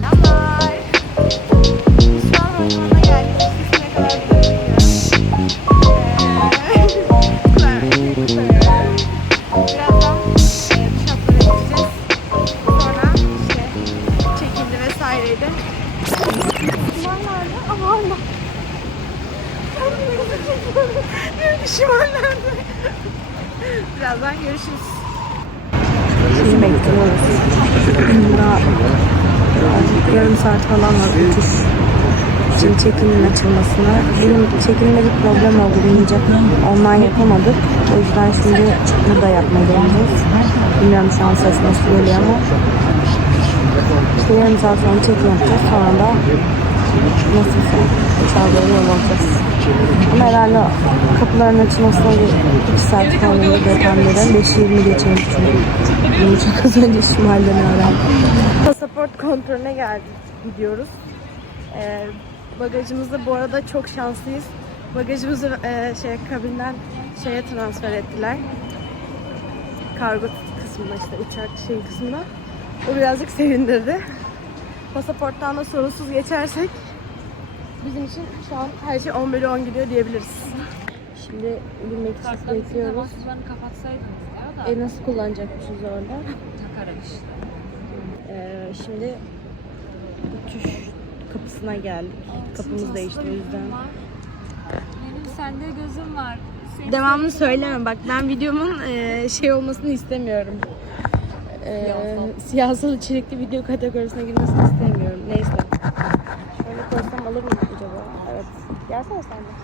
Number. Bir problem oldu deyince online yapamadık. O yüzden şimdi burada yapmayı deneyeceğiz. Bilmiyorum şu an ses nasıl geliyor ama. İşte yarım saat sonra çekim yapacağız. Sonra da nasılsa doğru yol alacağız. Ama herhalde kapıların açılmasına bir 2 saat falan ederim. 5.20 geçelim çünkü. Bunu çok az önce şimalden öğrendim. Pasaport kontrolüne geldik. Gidiyoruz. Ee, bagajımızda bu arada çok şanslıyız. Bagajımızı e, şey kabinden şeye transfer ettiler. Kargo kısmına işte uçak şey kısmına. O birazcık sevindirdi. Pasaporttan da sorunsuz geçersek bizim için şu an her şey 10 bölü 10 gidiyor diyebiliriz. Şimdi binmek için bekliyoruz. Kapatsaydınız E nasıl kullanacakmışız orada? takarak işte. Ee, şimdi uçuş kapısına geldik. Kapımız değişti o yüzden. Benim sende gözüm var. Seni Devamını söyleme bak ben videomun e, şey olmasını istemiyorum. E, Siyasal. içerikli video kategorisine girmesini istemiyorum. Neyse. Şöyle koysam alır mı acaba? Evet. Gelsene sen de.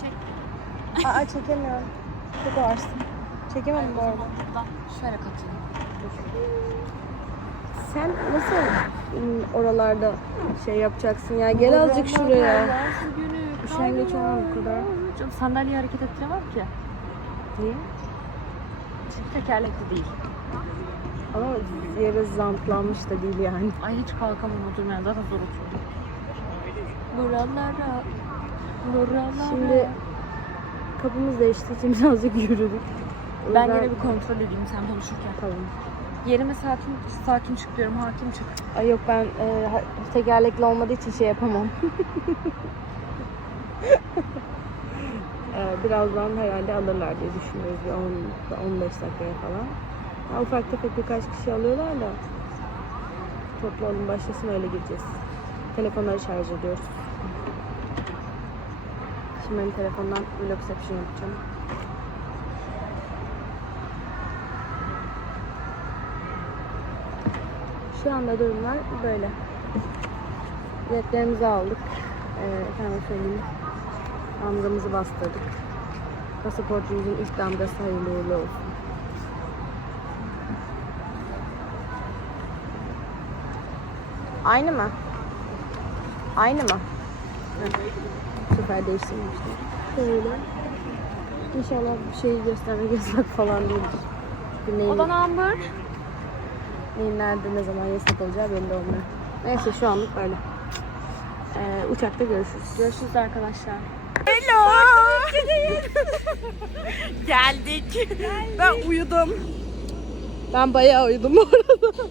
Çek. Aa çekemiyorum. Çok ağırsın. Çekemedim bu arada. Şöyle katayım. Sen nasıl ım, oralarda şey yapacaksın ya? Gel azıcık şuraya. Üşengeç olma bu kadar. Canım sandalyeyi hareket ettiremem ki. Niye? Çünkü tekerlekli değil. Ama yere zantlanmış da değil yani. Ay hiç kalkamam oturmaya zaten zor oturuyorum. Buralara, buralara. Şimdi kapımız değişti için birazcık yürüdük. O ben yüzden- yine bir kontrol edeyim sen konuşurken. Tamam. Yerime sakin, sakin çık diyorum, hakim çık. Ay yok ben e, ha- tekerlekli olmadığı için şey yapamam. birazdan herhalde alırlar diye düşünüyoruz. Bir 10 15 dakikaya falan. Ya, ufak tefek birkaç kişi alıyorlar da toplu alım başlasın öyle gideceğiz. Telefonları şarj ediyoruz. Şimdi ben telefondan vlogception yapacağım. Şu anda durumlar böyle. Biletlerimizi aldık. Ee, efendim söyleyeyim. Damgamızı bastırdık. Pasaportumuzun ilk damgası hayırlı uğurlu olsun. Aynı mı? Aynı mı? Bu sefer değiştirmemiştim. Şöyle. İnşallah bir şey göstermek yasak falan değildir. Neyin- Odan Amber. Neyin nerede ne zaman yasak olacağı belli olmuyor. Neyse şu anlık böyle. Ee, uçakta görüşürüz. Görüşürüz arkadaşlar. Hello. Geldik. Ben uyudum. Ben bayağı uyudum bu arada.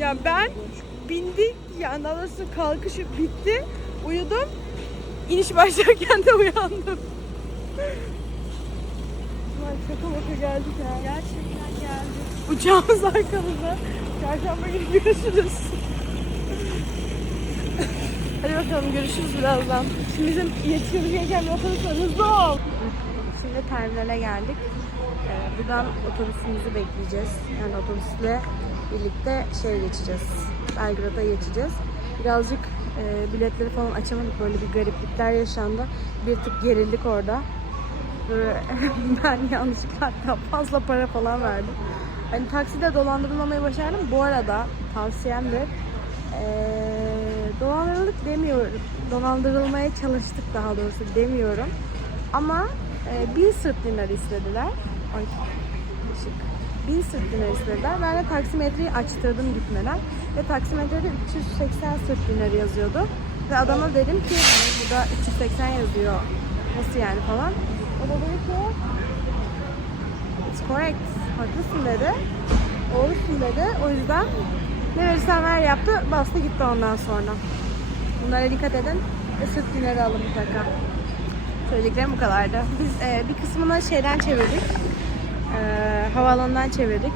Ya ben bindik yani daha doğrusu kalkışı bitti. Uyudum. İniş başlarken de uyandım. Vay şaka maka geldik ya. Gerçekten geldik. Uçağımız arkamızda. Çarşamba günü görüşürüz. Hadi bakalım görüşürüz birazdan. Bizim yetişmemiz gereken bir. Hızlı ol. Şimdi terminale geldik. Ee, buradan otobüsümüzü bekleyeceğiz. Yani otobüsle birlikte şey geçeceğiz. Belgrad'a geçeceğiz. Birazcık e, biletleri falan açamadık. Böyle bir gariplikler yaşandı. Bir tık gerildik orada. Ben yanlışlıkla hatta fazla para falan verdim. Hani takside dolandırılmamayı başardım. Bu arada tavsiyemdir. Ee, dolandırıldık demiyorum. Dolandırılmaya çalıştık daha doğrusu demiyorum. Ama e, 1000 sırt dinarı istediler. Ay ışık. 1000 sırt dinarı istediler. Ben de taksimetreyi açtırdım gitmeden. Ve taksimetrede 380 sırt dinarı yazıyordu. Ve adama dedim ki hani burada 380 yazıyor. Nasıl yani falan. O da dedi ki it's correct. Haklısın dedi. olsun dedi. O yüzden ne verirsen ver yaptı. Bastı gitti ondan sonra. Bunlara dikkat edin. Ve sırt günleri alın mutlaka. Söyleyeceklerim bu kadardı. Biz e, bir kısmını şeyden çevirdik. E, havaalanından çevirdik.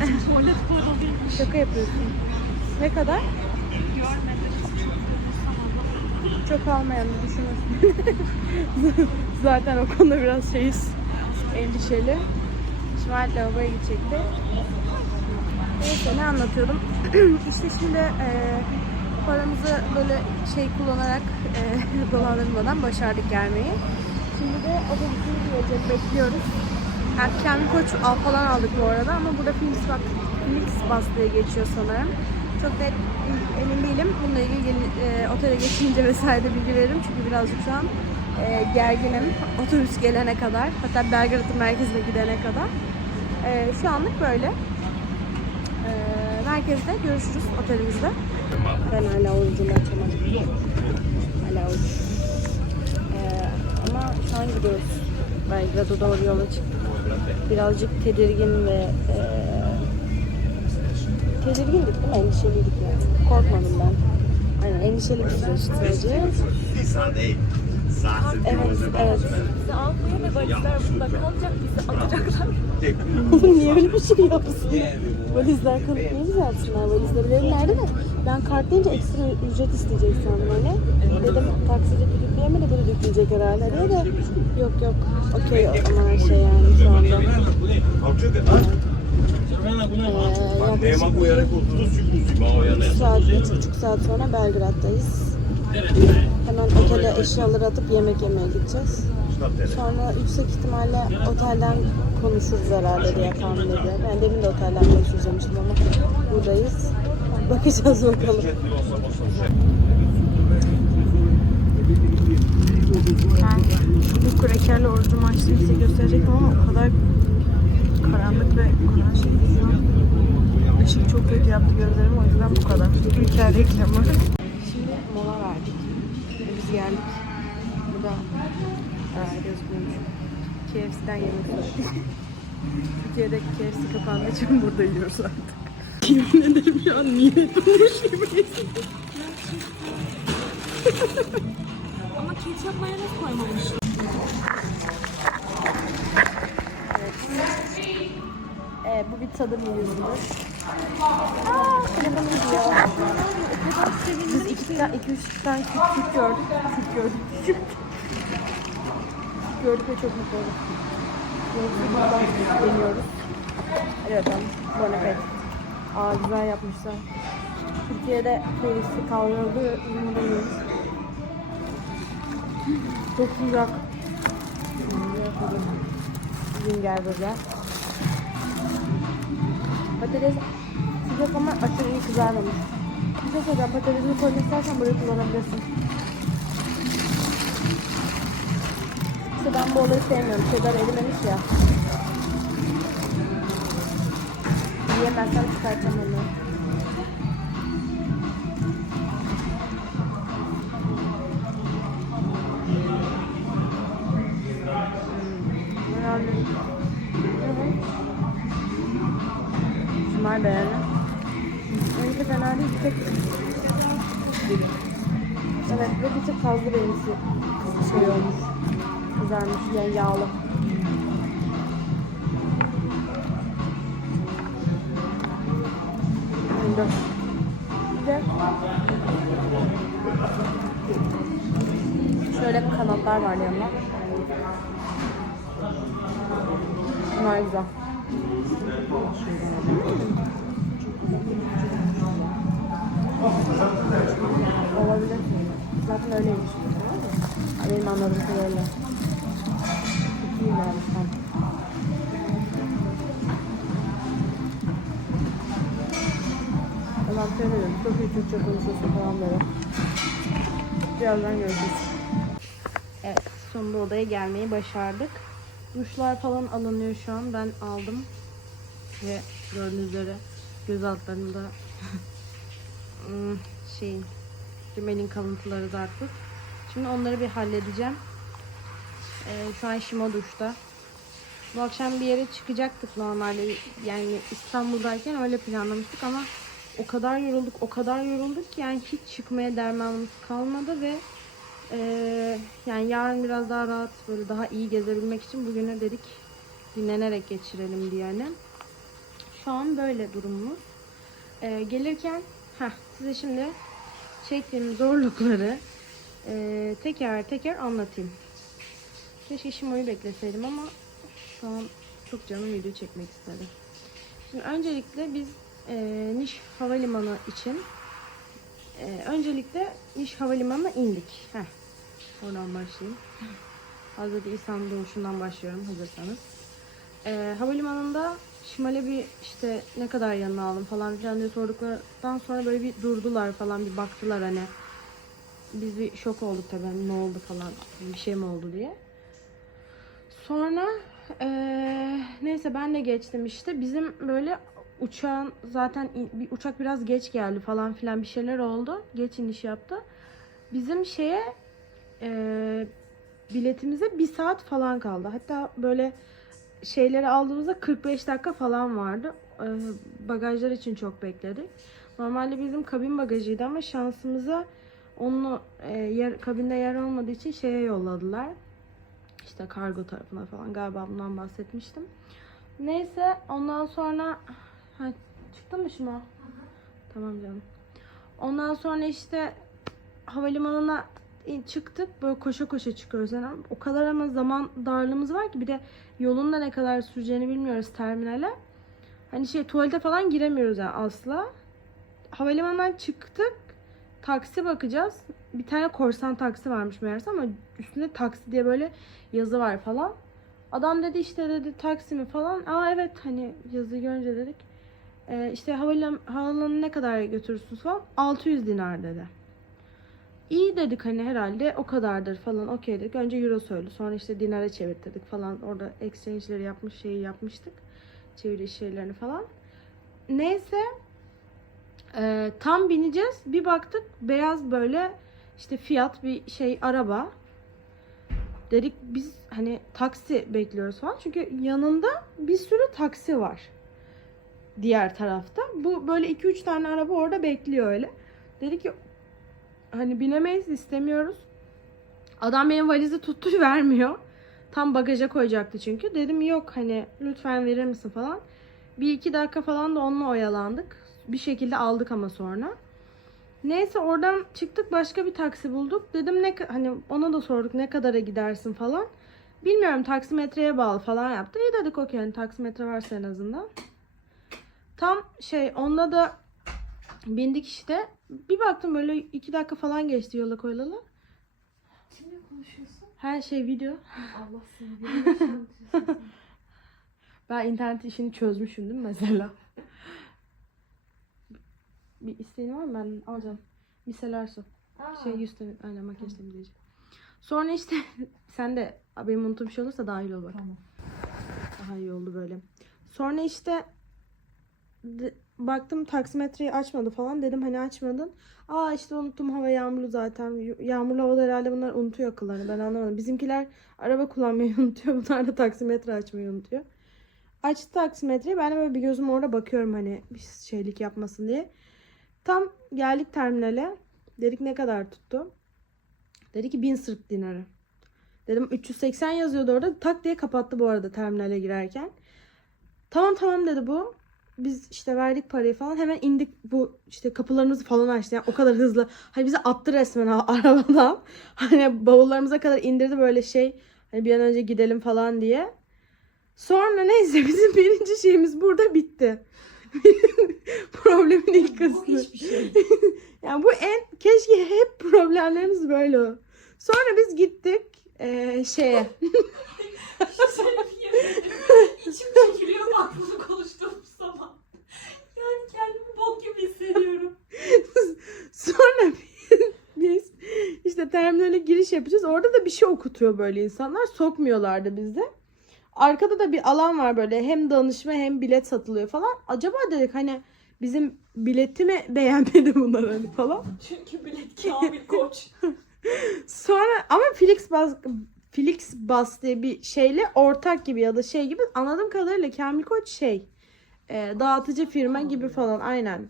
Şaka yapıyorsun. Ne kadar? Çok almayanı düşünürsün. Zaten o konuda biraz şeyiz. Endişeli. Şimal lavaboya gidecekti. Neyse ne anlatıyordum? işte şimdi e, paramızı böyle şey kullanarak e, dolandırmadan başardık gelmeyi. Şimdi de otobüsümüz gelecek bekliyoruz. Yani kendi koç al falan aldık bu arada ama burada Bus, Phoenix Bus diye geçiyor sanırım. Çok net emin değilim. Bununla ilgili e, otele geçince vesaire bilgi veririm. Çünkü birazcık şu an e, gerginim. Otobüs gelene kadar. Hatta Belgrad'ın merkezine gidene kadar. E, şu anlık böyle. E, merkezde görüşürüz otelimizde. Ben hala orucumu açamadım. Hala oruç. E, ama şu an gidiyoruz. Belgrad'a doğru yola çıktık. Birazcık tedirgin ve e, tedirgindik değil mi? Endişeliydik yani. Korkmadım ben. Aynen endişeli bir süreç sadece. Evet, evet. Bizi almıyor ve valizler burada kalacak. Bizi atacaklar. Niye öyle bir şey yapsın? Valizler bize yapsınlar valizleri? Nerede de? Ben kart deyince ekstra ücret isteyecek sandım hani. Dedim taksici düdükleyemedi bu düdükleyecek herhalde? Diye de? Yok yok. Okey o zaman her şey yani şu anda. Ee, yaklaşık bir saat, üç buçuk saat sonra Belgrad'dayız. Hemen otele eşyaları atıp yemek yemeye gideceğiz. Sonra yüksek ihtimalle otelden konuşuruz herhalde diye tahmin ediyorum. Ben demin de otelden konuşuruz demiştim ama buradayız. Bakacağız bakalım. Ben bu krakerle orucumu açtığımı size gösterecektim ama o kadar karanlık ve karan şey. Işık çok kötü yaptı gözlerimi o yüzden bu kadar. Ülker reklamı. Şimdi mola verdik. Biz geldik. Burada aa, gözükmüyormuş. KFC'den yemek söyledik. Türkiye'de KFC kapandığı için burada yiyoruz artık. Yemin ederim ya niyet olmuş gibi. Ama ketçap mayonez koymamış. Ee, bu bir tadım yüzüdür. Ya. Biz iki, iki üç tane küp gördük. Küp gördük. Gördük ve çok mutlu olduk. Deniyoruz. Hadi bakalım. Bon appetit. Aa güzel yapmışlar. Türkiye'de perisi kavruldu. Bunu yiyoruz. Çok sıcak. Zinger burger. Patates sıcak ama aşırı iyi kızarmamış. Bir şey söyleyeceğim. Patatesini koymak istersen buraya kullanabilirsin. İşte ben bu olayı sevmiyorum. Cheddar erimemiş ya. Yiyemezsem çıkartacağım onu. Hmm, Herhalde. Evet. Şunlar beğendi. Benimki fena değil. Bir tek... Evet ve bir tık fazla benimki şey olmuş. Kızarmış yani yağlı. De şöyle kanatlar var yanına. Bunlar güzel. Olabilir. Zaten öyleymiş. Benim anladığım kadarıyla. Tam. Tamam. Çok iyi Türkçe konuşuyorsun falan. Birazdan görüşürüz. Evet, sonunda odaya gelmeyi başardık. Duşlar falan alınıyor şu an. Ben aldım. Ve gördüğünüz üzere göz altlarında hmm, şeyin dümenin kalıntıları zartlık. Şimdi onları bir halledeceğim. Ee, şu an Şimo duşta. Bu akşam bir yere çıkacaktık normalde. Yani İstanbul'dayken öyle planlamıştık ama o kadar yorulduk, o kadar yorulduk ki yani hiç çıkmaya dermanımız kalmadı ve eee, yani yarın biraz daha rahat böyle daha iyi gezebilmek için bugüne dedik dinlenerek geçirelim diye hani. Şu an böyle durumumuz. Eee, gelirken heh, size şimdi çektiğim zorlukları eee, teker teker anlatayım. Keşke Şimo'yu bekleseydim ama şu an çok canım video çekmek istedi. Şimdi öncelikle biz eee Niş Havalimanı için eee, öncelikle Niş Havalimanı'na indik. Heh. Oradan başlayayım. Hazreti İsa'nın doğuşundan başlıyorum hazırsanız. Eee, havalimanında Şimal'e bir işte ne kadar yanına aldım falan filan diye sorduklarından sonra böyle bir durdular falan bir baktılar hani. Biz bir şok olduk tabii hani ne oldu falan bir şey mi oldu diye. Sonra eee, neyse ben de geçtim işte. Bizim böyle uçağın zaten bir uçak biraz geç geldi falan filan bir şeyler oldu. Geç iniş yaptı. Bizim şeye eee, biletimize bir saat falan kaldı. Hatta böyle şeyleri aldığımızda 45 dakika falan vardı. Eee, bagajlar için çok bekledik. Normalde bizim kabin bagajıydı ama şansımıza onu eee, yer, kabinde yer olmadığı için şeye yolladılar işte kargo tarafına falan galiba bundan bahsetmiştim. Neyse ondan sonra ha, çıktı mı o? Tamam canım. Ondan sonra işte havalimanına çıktık. Böyle koşa koşa çıkıyoruz. Yani o kadar ama zaman darlığımız var ki bir de yolun da ne kadar süreceğini bilmiyoruz terminale. Hani şey tuvalete falan giremiyoruz yani asla. Havalimanından çıktık. Taksi bakacağız. Bir tane korsan taksi varmış meğerse ama üstünde taksi diye böyle yazı var falan. Adam dedi işte dedi taksi mi falan. Aa evet hani yazıyı görünce dedik. Ee, işte havaliman, havaalanına ne kadar götürürsünüz falan. 600 dinar dedi. İyi dedik hani herhalde o kadardır falan okey dedik. Önce euro söyledi. Sonra işte dinara çevirtirdik falan. Orada exchange'leri yapmış şeyi yapmıştık. Çeviri şeylerini falan. Neyse ee, tam bineceğiz. Bir baktık beyaz böyle işte fiyat bir şey araba. Dedik biz hani taksi bekliyoruz falan. Çünkü yanında bir sürü taksi var. Diğer tarafta. Bu böyle 2-3 tane araba orada bekliyor öyle. Dedik ki hani binemeyiz istemiyoruz. Adam benim valizi tuttu vermiyor. Tam bagaja koyacaktı çünkü. Dedim yok hani lütfen verir misin falan. Bir iki dakika falan da onunla oyalandık. Bir şekilde aldık ama sonra. Neyse oradan çıktık başka bir taksi bulduk. Dedim ne hani ona da sorduk ne kadara gidersin falan. Bilmiyorum taksimetreye bağlı falan yaptı. İyi dedik okey hani taksimetre varsa en azından. Tam şey onunla da bindik işte. Bir baktım böyle iki dakika falan geçti yola koyulalı. Kimle konuşuyorsun? Her şey video. Allah seni. Ben internet işini çözmüşüm değil mi mesela? Bir isteğin var mı? Ben alacağım. Miseler su. Şey yüz temi, aynen makyaj temizleyici. Sonra işte sen de benim unuttuğum bir şey olursa dahil ol bak. Tamam. Daha iyi oldu böyle. Sonra işte de- baktım taksimetreyi açmadı falan. Dedim hani açmadın. Aa işte unuttum hava yağmurlu zaten. Yağmurlu havada herhalde bunlar unutuyor akıllarını. Ben anlamadım. Bizimkiler araba kullanmayı unutuyor. Bunlar da taksimetre açmayı unutuyor. Açtı taksimetreyi. Ben de böyle bir gözüm orada bakıyorum hani bir şeylik yapmasın diye. Tam geldik terminale. Dedik ne kadar tuttu? Dedi ki 1000 Sırp dinarı. Dedim 380 yazıyordu orada. Tak diye kapattı bu arada terminale girerken. Tamam tamam dedi bu. Biz işte verdik parayı falan. Hemen indik bu işte kapılarımızı falan açtı. Yani o kadar hızlı. Hani bizi attı resmen arabadan. Hani bavullarımıza kadar indirdi böyle şey. Hani bir an önce gidelim falan diye. Sonra neyse bizim birinci şeyimiz burada bitti. Problemin ilk kısmı. Bu hiçbir şey. Yani bu en keşke hep problemlerimiz böyle. Sonra biz gittik eee şeye. İçim çekiliyor bak bunu konuştuğumuz zaman. Yani kendimi bok gibi hissediyorum. Sonra biz, biz işte terminale giriş yapacağız. Orada da bir şey okutuyor böyle insanlar. Sokmuyorlardı bizi. Arkada da bir alan var böyle. Hem danışma hem bilet satılıyor falan. Acaba dedik hani bizim bileti mi beğenmedi bunlar hani falan. Çünkü bilet Kamil Koç. Sonra ama Flixbus Flixbus diye bir şeyle ortak gibi ya da şey gibi anladığım kadarıyla Kamil Koç şey e, dağıtıcı firma gibi falan aynen.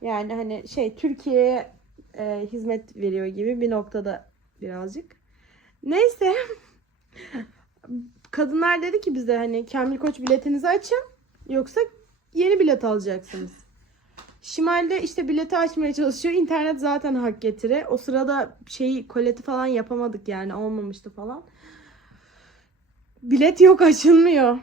Yani hani şey Türkiye'ye e, hizmet veriyor gibi bir noktada birazcık. Neyse. Kadınlar dedi ki bize hani Kamil Koç biletinizi açın yoksa yeni bilet alacaksınız. Şimal'de işte bileti açmaya çalışıyor. İnternet zaten hak getire. O sırada şeyi koleti falan yapamadık yani olmamıştı falan. Bilet yok açılmıyor.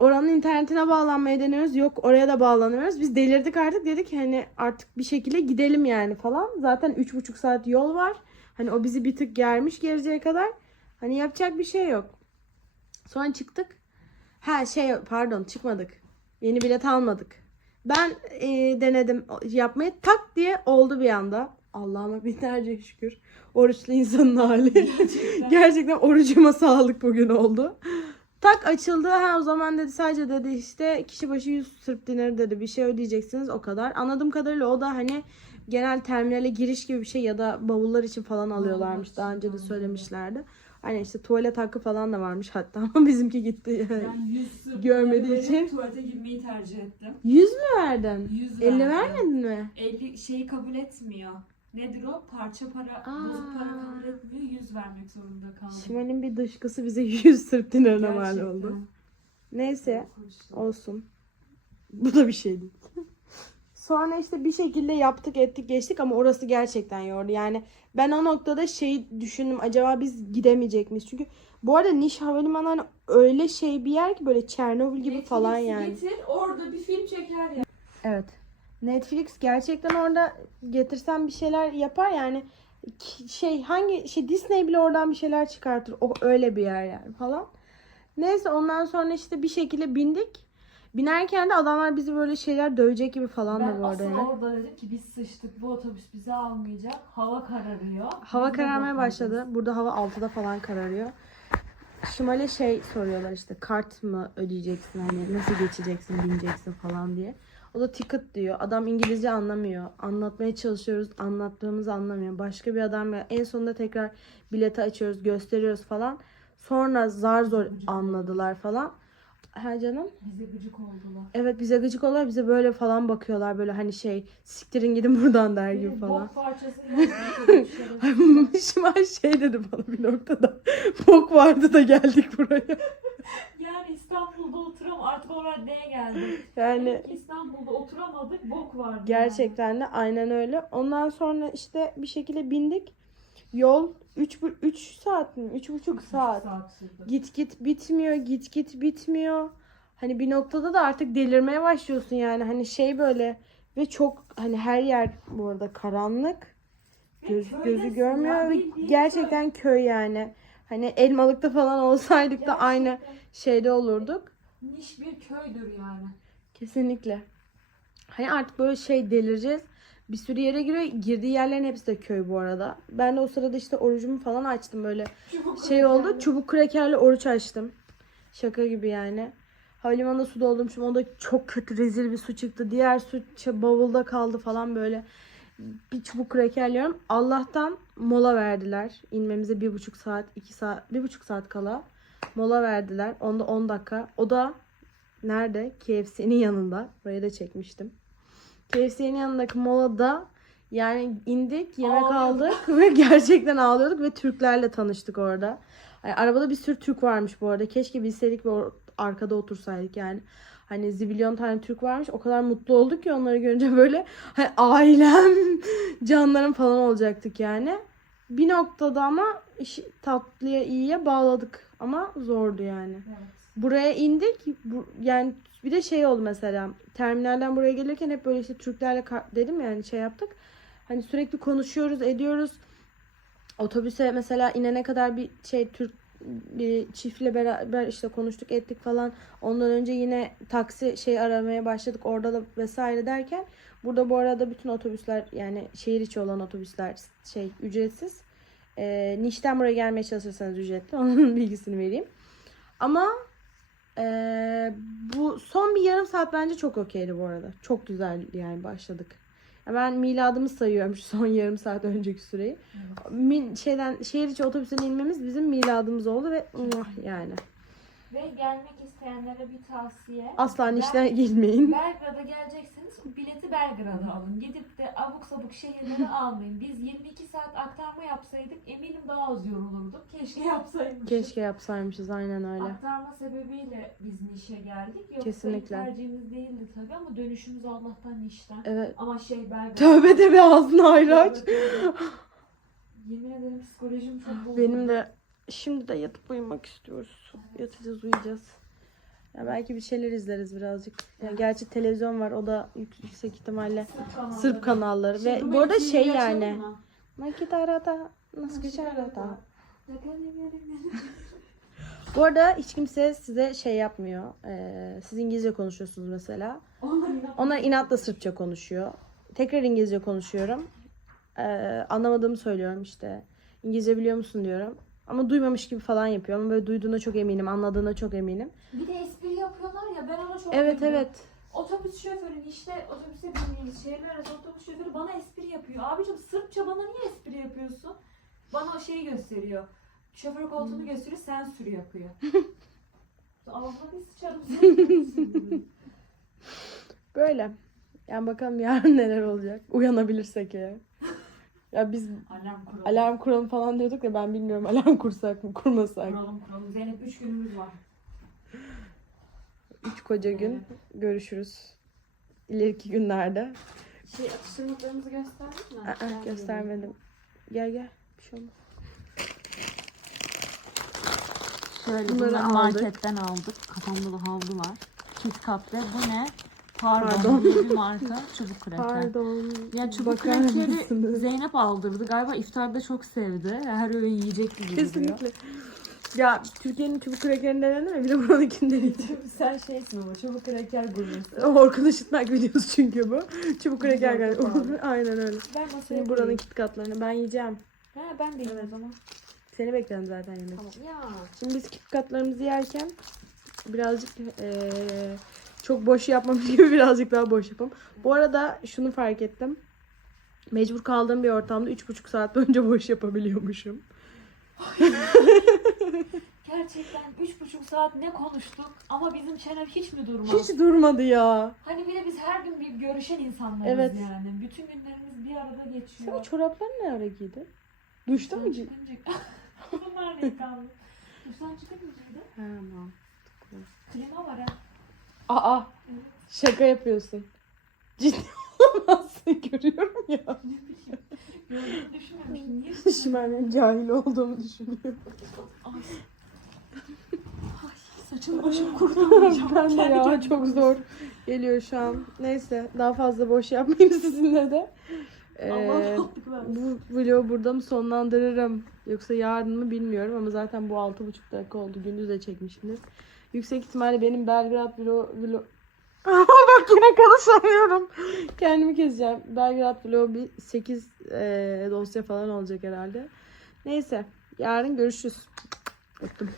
Oranın internetine bağlanmaya deniyoruz. Yok oraya da bağlanıyoruz. Biz delirdik artık dedik hani artık bir şekilde gidelim yani falan. Zaten 3,5 saat yol var. Hani o bizi bir tık germiş geleceğe kadar. Hani yapacak bir şey yok. Sonra çıktık. Ha şey pardon çıkmadık. Yeni bilet almadık. Ben e, denedim yapmayı tak diye oldu bir anda. Allah'ıma binlerce şükür. Oruçlu insanın hali. Gerçekten orucuma sağlık bugün oldu. Tak açıldı. Ha o zaman dedi sadece dedi işte kişi başı 100 Sırp dinarı dedi. Bir şey ödeyeceksiniz o kadar. Anladığım kadarıyla o da hani genel terminale giriş gibi bir şey ya da bavullar için falan alıyorlarmış. Daha önce de söylemişlerdi. Hani işte tuvalet hakkı falan da varmış hatta ama bizimki gitti. Ben 100 sırf Görmediği için. Tuvalete girmeyi tercih ettim. 100 mü verdin? 100 50 verdim. vermedin mi? 50 şeyi kabul etmiyor. Nedir o? Parça para, Aa. bozuk para kabul etmiyor. 100 vermek zorunda kaldım. Şimal'in bir dışkısı bize 100 Sırp dinarına mal oldu. Neyse olsun. Bu da bir şey değil. Sonra işte bir şekilde yaptık ettik geçtik ama orası gerçekten yordu. Yani ben o noktada şey düşündüm acaba biz gidemeyecek miyiz? Çünkü bu arada Niş Havalimanı hani öyle şey bir yer ki böyle Çernobil gibi falan Netflix'i yani. Getir orada bir film çeker ya. Evet. Netflix gerçekten orada getirsen bir şeyler yapar yani şey hangi şey Disney bile oradan bir şeyler çıkartır. O öyle bir yer yani falan. Neyse ondan sonra işte bir şekilde bindik. Binerken de adamlar bizi böyle şeyler dövecek gibi falan da Ben bu arada asıl yani. orada dedim ki biz sıçtık bu otobüs bizi almayacak. Hava kararıyor. Hava kararmaya başladı. Burada hava 6'da falan kararıyor. Şimal'e şey soruyorlar işte kart mı ödeyeceksin hani nasıl geçeceksin bineceksin falan diye. O da ticket diyor. Adam İngilizce anlamıyor. Anlatmaya çalışıyoruz. Anlattığımızı anlamıyor. Başka bir adam ya- en sonunda tekrar bileti açıyoruz, gösteriyoruz falan. Sonra zar zor anladılar falan. Ha canım. Bize gıcık oldular. Evet bize gıcık oluyorlar. Bize böyle falan bakıyorlar. Böyle hani şey siktirin gidin buradan der gibi Benim falan. Bok parçası. Şimal şey dedi bana bir noktada. Bok vardı da geldik buraya. yani İstanbul'da oturam artık o raddeye geldim. Yani İstanbul'da oturamadık bok vardı. gerçekten de aynen öyle. Ondan sonra işte bir şekilde bindik. Yol 3 3 saat mi? 3,5 Yani. saat. saat sürdü. Git git bitmiyor, git git bitmiyor. Hani bir noktada da artık delirmeye başlıyorsun yani. Hani şey böyle ve çok hani her yer bu arada karanlık. Göz, köydesin gözü ya, görmüyor ve bildiğin gerçekten köy yani. Hani Elmalık'ta falan olsaydık da aynı şeyde olurduk. Niş bir köydür yani. Kesinlikle. Hani artık böyle şey delireceğiz. Bir sürü yere giriyor. Girdiği yerlerin hepsi de köy bu arada. Ben de o sırada işte orucumu falan açtım böyle. Şey oldu. Çubuk krekerli oruç açtım. Şaka gibi yani. Havalimanında su doldurmuşum. O da çok kötü rezil bir su çıktı. Diğer su bavulda kaldı falan böyle. Bir çubuk kreker yiyorum. Allah'tan mola verdiler. İnmemize bir buçuk saat, iki saat, bir buçuk saat kala mola verdiler. Onda 10 dakika. O da nerede? KFC'nin yanında. Burayı da çekmiştim. KFC'nin yanındaki molada yani indik, yemek Ağlıyorduk. aldık ve gerçekten ağlıyorduk ve Türklerle tanıştık orada. Yani arabada bir sürü Türk varmış bu arada. Keşke bilseydik ve arkada otursaydık yani. Hani zibilyon tane Türk varmış. O kadar mutlu olduk ki onları görünce böyle hani ailem, canlarım falan olacaktık yani. Bir noktada ama işi tatlıya iyiye bağladık ama zordu yani. Evet. Buraya indik. Bu, yani bir de şey oldu mesela. Terminalden buraya gelirken hep böyle işte Türklerle dedim yani şey yaptık. Hani sürekli konuşuyoruz, ediyoruz. Otobüse mesela inene kadar bir şey Türk bir çiftle beraber işte konuştuk ettik falan. Ondan önce yine taksi şey aramaya başladık orada da vesaire derken burada bu arada bütün otobüsler yani şehir içi olan otobüsler şey ücretsiz. Ee, Niş'ten buraya gelmeye çalışırsanız ücretli. Onun bilgisini vereyim. Ama ee, bu son bir yarım saat bence çok okeydi bu arada. Çok güzel yani başladık. Ya Ben miladımı sayıyorum şu son yarım saat önceki süreyi. Min, şeyden şehir içi otobüsten inmemiz bizim miladımız oldu ve muah yani. Ve gelmek isteyenlere bir tavsiye. Asla işten gelmeyin. Belgrad'a gelecekseniz bileti Belgrad'a alın. Gidip de abuk sabuk şehirleri almayın. Biz 22 saat aktarma yapsaydık eminim daha az yorulurduk. Keşke yapsaymışız. Keşke yapsaymışız aynen öyle. Aktarma sebebiyle biz Niş'e geldik. Yoksa Kesinlikle. tercihimiz değildi tabii ama dönüşümüz Allah'tan Niş'ten. Evet. Ama şey Belgrad. Tövbe de bir ağzını ayrı aç. Yemin ederim psikolojim çok bozuldu. Benim de şimdi de yatıp uyumak istiyoruz. Yatacağız uyuyacağız. Ya belki bir şeyler izleriz birazcık. Ya gerçi televizyon var o da yük- yüksek ihtimalle Sırp kanalları. Ve bu arada şey yani. mı? Makitarata nasıl geçer? Bakın, Bu arada hiç kimse size şey yapmıyor. Ee, siz İngilizce konuşuyorsunuz mesela. Onlar inatla Sırpça konuşuyor. Tekrar İngilizce konuşuyorum. Ee, anlamadığımı söylüyorum işte. İngilizce biliyor musun diyorum. Ama duymamış gibi falan yapıyor. Ama böyle duyduğuna çok eminim, anladığına çok eminim. Bir de espri yapıyorlar ya ben ona çok Evet evet. Otobüs şoförü işte otobüse bindiğimiz şehirler arası otobüs şoförü bana espri yapıyor. Abicim Sırpça bana niye espri yapıyorsun? Bana o şeyi gösteriyor. Şoför koltuğunu gösteriyor sensür yapıyor. Ağzına bir sıçarım sen. Böyle. Yani bakalım yarın neler olacak. Uyanabilirsek eğer. Ya biz Alarm kuralım. alarm kuralım falan diyorduk ya ben bilmiyorum alarm kursak mı kurmasak. Kuralım kuralım. Zeynep 3 günümüz var. Üç koca gün görüşürüz. İleriki günlerde. Şey atıştırmalarımızı gösterdik mi? Aa, göstermedim. Gel gel. Bir şey olmaz. Şöyle Bunları bunları aldık. marketten aldık. Kafamda da havlu var. KitKat ve bu ne? Pardon, Pardon. bir marka çubuk kraker. Pardon. Ya çubuk Bakar krakeri mısınız? Zeynep aldırdı. Galiba iftarda çok sevdi. Her öğün yiyecek gibi duruyor. Kesinlikle. Ya Türkiye'nin çubuk krakerini denedin mi? Bir de buranınkinden yiyeceğim. Sen şeysin ama çubuk kraker gurmesi. Orkun Işıtmak videosu çünkü bu. Çubuk kraker galiba. Aynen öyle. Ben masaya Şimdi buranın kit katlarını ben yiyeceğim. Ha ben de yiyeyim o zaman. Seni bekliyorum zaten yemek. Tamam. Ya. Şimdi biz kit katlarımızı yerken birazcık eee, çok boş yapmamış gibi birazcık daha boş yapalım. Bu arada şunu fark ettim. Mecbur kaldığım bir ortamda 3,5 saat boyunca boş yapabiliyormuşum. Gerçekten üç buçuk saat ne konuştuk ama bizim çenem hiç mi durmaz? Hiç durmadı ya. Hani bir de biz her gün bir görüşen insanlarız Evet. yani. Bütün günlerimiz bir arada geçiyor. Senin çoraplar ne ara giydi? Duşta mı giydi? çıkınca... Bunlar ne kaldı? Duştan çıkınca Ha, tamam. klima var ha. Aa şaka yapıyorsun. Ciddi olamazsın görüyorum ya. Gördüğünü düşünmemiştim. Niye benim cahil olduğumu düşünüyorum. Saçım başım kurtulamayacağım. ben de Kendi ya kendime. çok zor geliyor şu an. Neyse daha fazla boş yapmayayım sizinle de. Ee, Allah rahatlık versin. bu vlogu burada mı sonlandırırım yoksa yarın mı bilmiyorum ama zaten bu 6,5 dakika oldu. Gündüz de çekmişsiniz. Yüksek ihtimalle benim Belgrad vlog... vlog... Bak yine konuşamıyorum. Kendimi keseceğim. Belgrad vlog bir 8 dosya falan olacak herhalde. Neyse yarın görüşürüz. Öptüm.